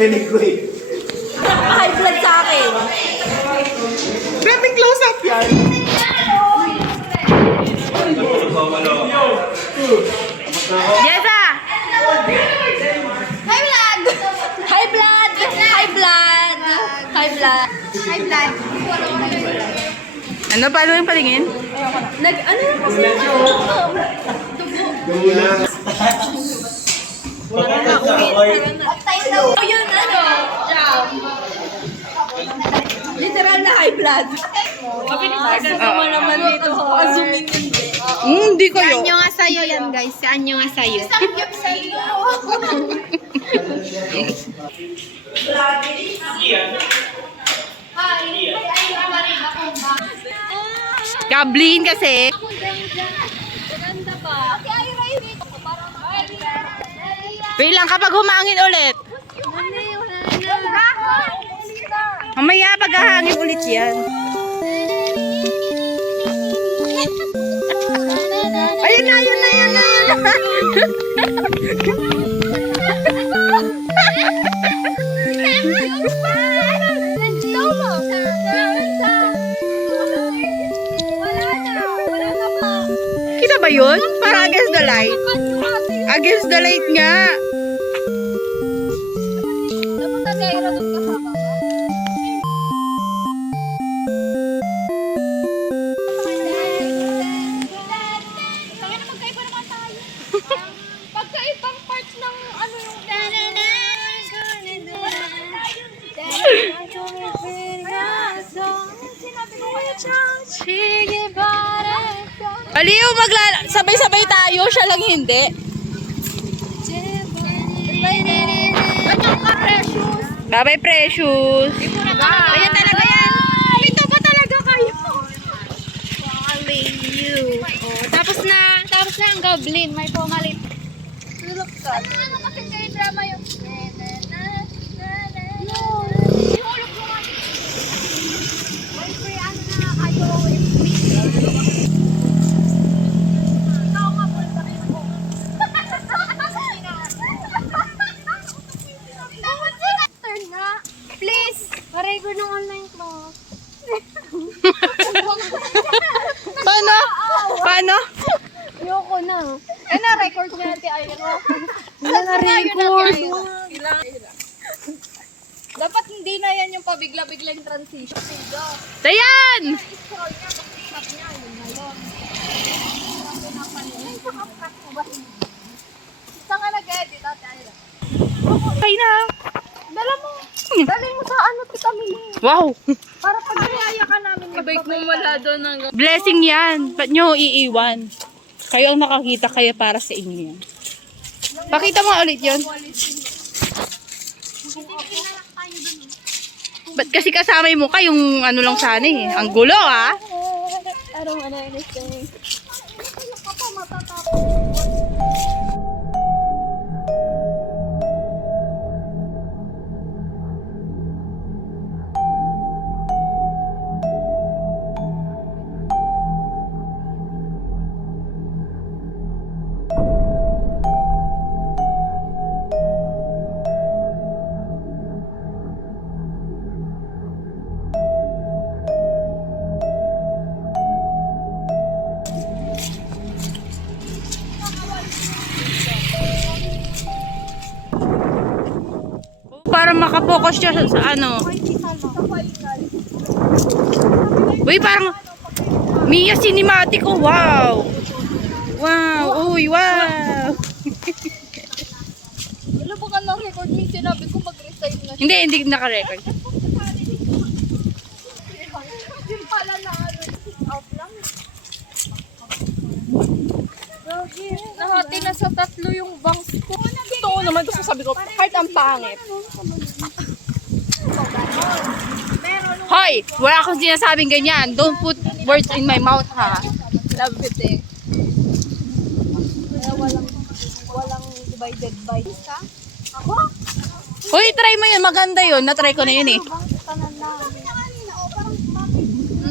narinig ko eh. High blood sa akin. Grabe close up yan. Jessa! High blood! High blood! High blood! High blood! High blood! Ano, paano yung palingin? Ano yung kasi Oh, yun, ano? Jam. Literal na high blood. Kasama naman dito. Assuming Hindi kayo. Anyo nga sa'yo yan, guys. Si Anyo nga sa'yo. Gablin kasi. Wait lang, kapag humangin ulit. Mamaya paghahangin ulit yan. Ayun na, ayun na, ayun na, ayun na. Kita ba yun? Para against the light. Against the light nga. Pagkaibang parts ng ano yung Aliw, sabay-sabay tayo. Siya lang hindi. Bye-bye, Precious. Ayan talaga yan. Ito ba talaga kayo? Oh, tapos na ang goblin. May pumalit. Tulog ka. Ano kasi kayo drama yung ihulog mo nga. May free ano na kayo. Ikaw nga po sa kayo ko. Turn na. Please. Paray ko ng online class. Paano? Paano? Ayoko na. Na-record niya natin ayoko. Na-record. Dapat hindi na yan yung pabigla-biglang transition. Dayan! Scroll niya, pag-stop niya, yun na yun. Saan ka nag-edit, ate Ayla? Okay na. Dala mo. Dali mo sa ano, Tita Mili. Wow! Para pag niyaya ka namin magpapay. Blessing yan. Ba't nyo iiwan? Kayo ang nakakita, kaya para sa inyo yan. Pakita mo ulit yun. Ba't kasi kasama yung mukha, yung ano lang sana eh. Ang gulo ah. I don't wanna anything. Para makapokus siya sa ano. Uy, parang Mia Cinematic. Oh, wow. Wow. Uy, wow. Wala ba ka na-record mo yung sinabi ko mag-resign na siya? Hindi naka-record. Yung pala na ano, off lang. Nahati na sa tatlo yung bangs ko. Totoo naman, tapos sabi ko, kahit ang pangit. Hoy, wala akong sinasabing ganyan. Don't put words in my mouth, ha? Love it eh. Kaya walang divided by. Ako? Hoy, try mo yun. Maganda yun. Na-try ko na yun eh. Bangs kanan na.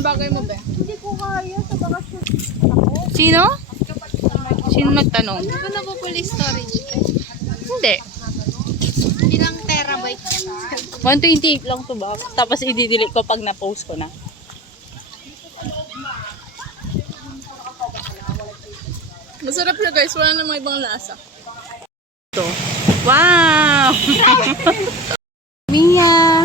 Bagay mo ba? Hindi ko kaya sa bakasyon. Ako? Sino? Sino nagtanong? Ano na po police storage? Hindi. Ilang terabyte? 128 lang to ba? Tapos i-delete ko pag na-post ko na. Masarap siya guys, wala namang ibang lasa. Ito. Wow! Mia!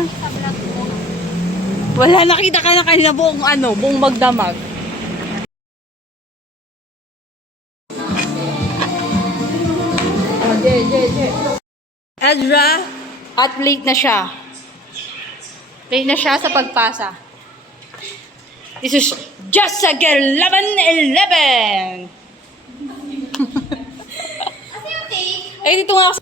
Wala, nakita ka na kanina buong magdamag. Ezra, at late na siya. Late na siya sa pagpasa. This is just a 11:11. Eh, dito nga ako.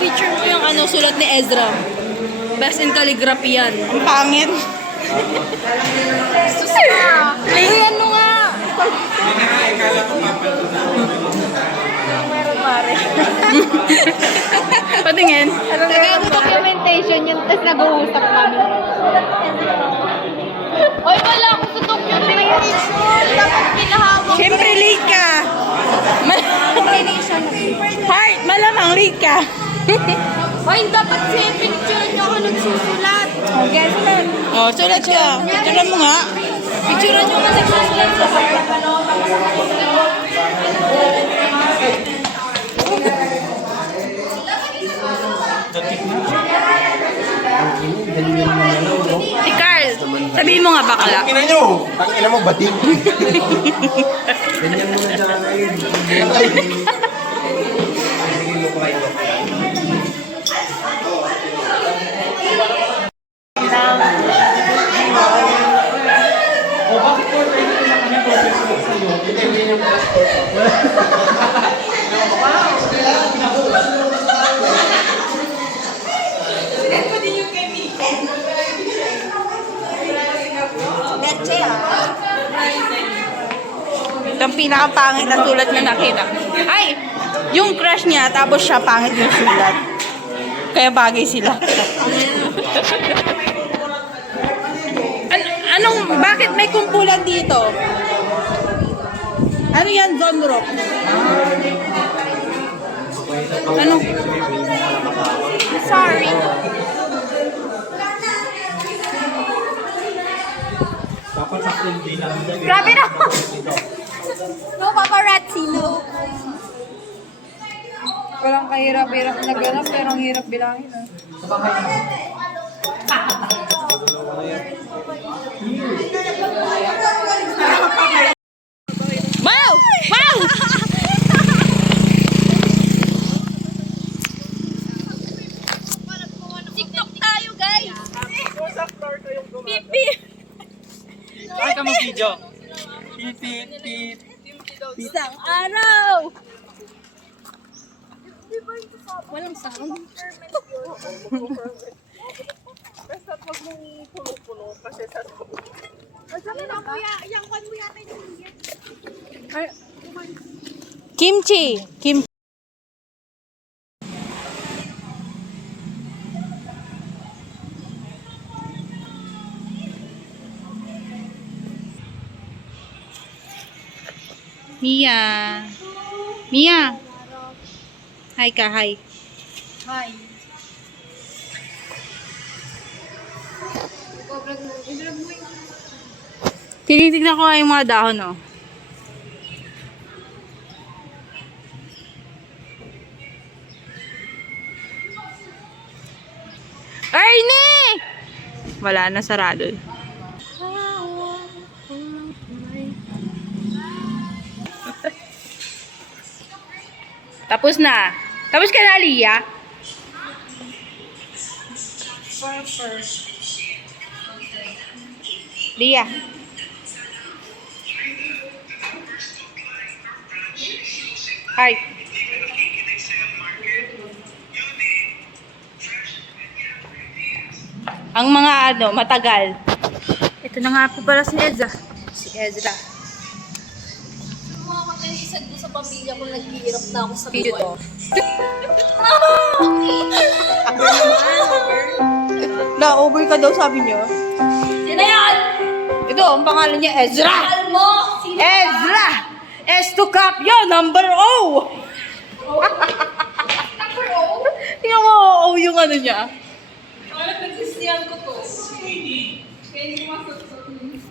Feature mo yung sulat ni Ezra. Best in calligraphy yan. Ang pangit. Ayan mo nga. Patingin. Documentation yun, tapos nag-uusap kami. Oy, wala ako sa documentation. Dapat pinahawak. Siyempre late ka. Heart, malamang late ka. Oy, dapat sa picture niyo ako nagsusulat. Okay, sulat. Oh, sulat ka. Picturean mo nga. Picturean nyo nga nagsusulat sa heart. Si Carl, sabihin mo nga bakla. Tangina nyo! Tangina mo, bating! Ganyan mo na siya ngayon. Ito ang pinakapangit na sulat na nakita. Ay! Yung crush niya, tapos siya pangit yung sulat. Kaya bagay sila. Bakit may kumpulan dito? Ano yan, Zonrock? Ano? Sorry. Grabe na! No, paparazzi, no. Walang kahirap-hirap na ganap, pero ang hirap bilangin. Wow! Wow! TikTok tayo, guys! Pipi! Bakit ka mag-video? Pip. Isang araw! Walang sound. Basta pag mong pulo-pulo kasi sa Kimchi. Mia. Hi ka, hi. Hi. Tinitignan ko nga yung mga dahon, oh. Ernie! Wala na, sarado. Tapos na. Tapos ka na, Aliyah? Liyah. Hi. Ang mga matagal. Ito na nga po pala si Ezra. Si Ezra. mga kontensisan ko sa pamilya ko, naghihirap na ako sa Video buhay. to. Na-over ka daw, sabi niyo. Sino yan? Ito, ang pangalan niya Ezra. Mahal mo! Sino ka? Ezra! S to Capio, number O! Number O? Tingnan mo, O yung ano niya.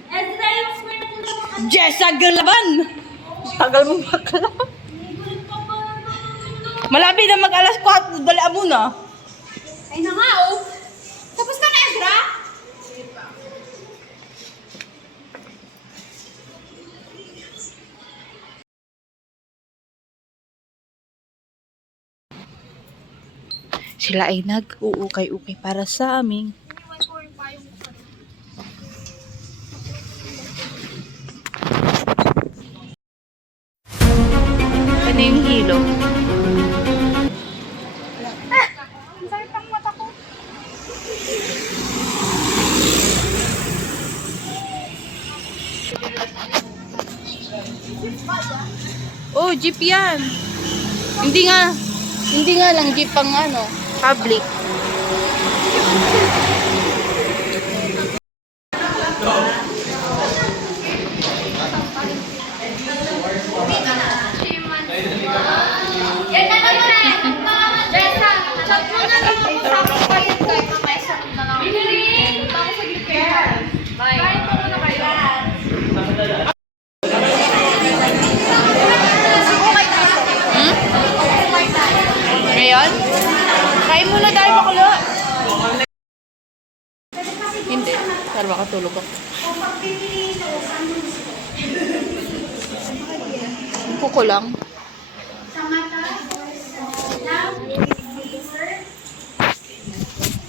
Ezra yung square na naman. Jessa Galaban! Tagal mo bakla. Malapit na mag-alas 4, dala mo na. Ay na nga, oh. Tapos ka na, Ezra? Sila ay nag-uukay-ukay para sa aming ano yung hilo? Oh, jeep yan. Hindi nga lang jeep pang ano, public. Yan na lang na. Jessa, chat mo na lang ako sa akin kayo. Kahit mamaya sa na lang. Punta ko sa gilid. Bye. Bye po muna kayo. Ngayon? Kain muna tayo bakla. Hindi. Para makatulog ako. Kuko lang.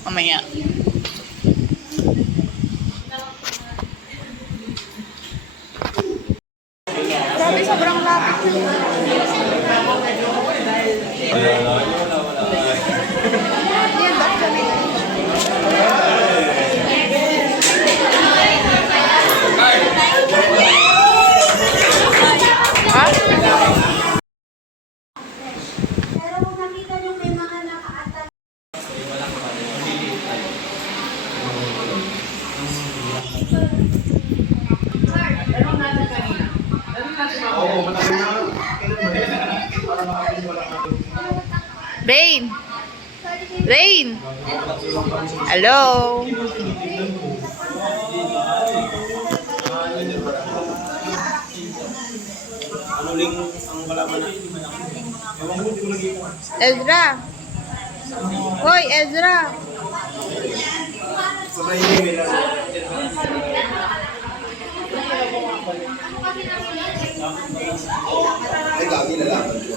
Mamaya. Grabe, sobrang lapit. Pero kung nakita nyo may mga nakaatan. Rain! Rain! Hello! Ezra! Hoy, Ezra!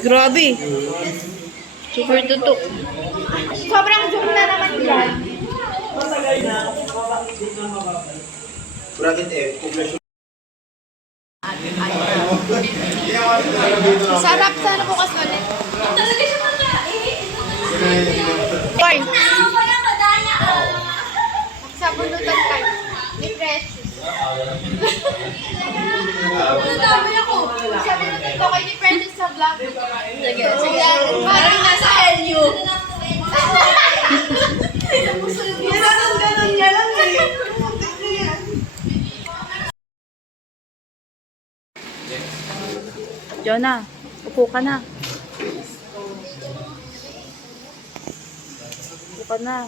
Grabe! Super tutok. Sobrang zoom na naman yan. Sarap sana bukas ulit. Talaga siya makain. Hoy! Ako na madaya. Sa bunutan kayo. Ni Precious. Nadami ako. Sa bunutan ko kay ni Precious sa vlog. Sige, sige. Parang nasa LU. Ganun niya lang eh. Jonah, upo ka na. Upo ka na.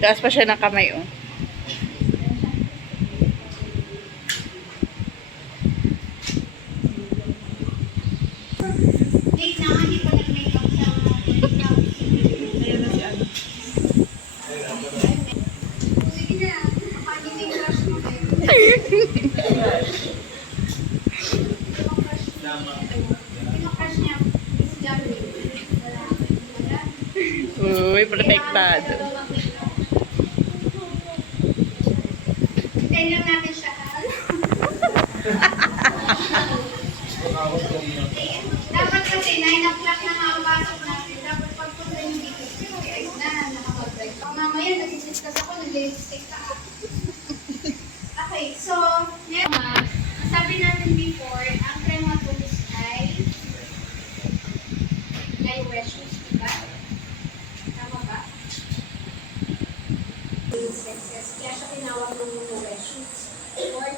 Taas pa siya ng kamay, oh. Wait na, hindi pa nag-makeup siya. Sige na, makagiling crush mo kayo. Pinaka-crush niya. Si Jackie. Uy, protektado. Hintayin lang natin siya. Dapat kasi 9 o'clock na nga ang pasok natin. Dapat pagpunta yung dito. Ay na, nakapag-break. Mamaya, nag-discuss ako, nag-lipstick ka. Okay, so So, sabi natin before, ang crema tools ay wet shoes, diba? Tama ba? Kaya siya tinawag ng wet shoes. Or